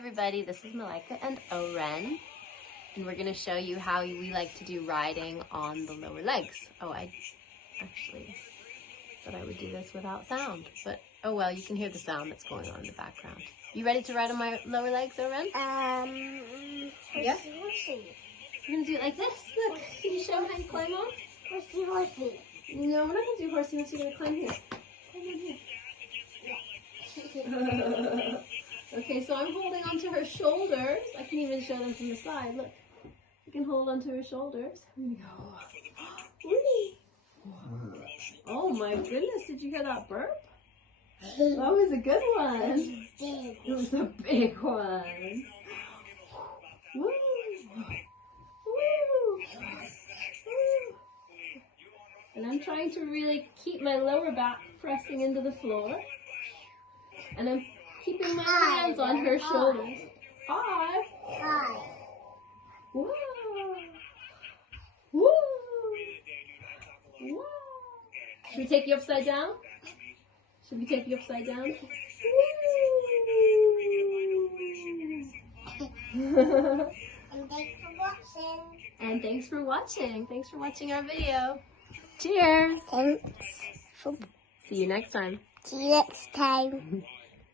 everybody, this is Malika and Oren, and we're going to show you how we like to do riding on the lower legs. Oh, I actually thought I would do this without sound, but oh well, you can hear the sound that's going on in the background. You ready to ride on my lower legs, Oren? Yeah? Horsey. We're going to do it like this. Look, can you show how you climb on? Horsey. No, we're not going to do horsey unless you're going to climb here. Climb on here. Okay, so I'm holding onto her shoulders. I can even show them from the side. Look, you can hold onto her shoulders. Here we go. Whee! Oh my goodness, did you hear that burp? That was a good one. It was a big one. Woo! Woo! Woo! And I'm trying to really keep my lower back pressing into the floor. And I'm keeping my hands on her shoulders. Hi. Hi. Woo. Woo. Woo. Should we take you upside down? Should we take you upside down? And thanks for watching. Thanks for watching our video. Cheers. Thanks. See you next time. See you next time.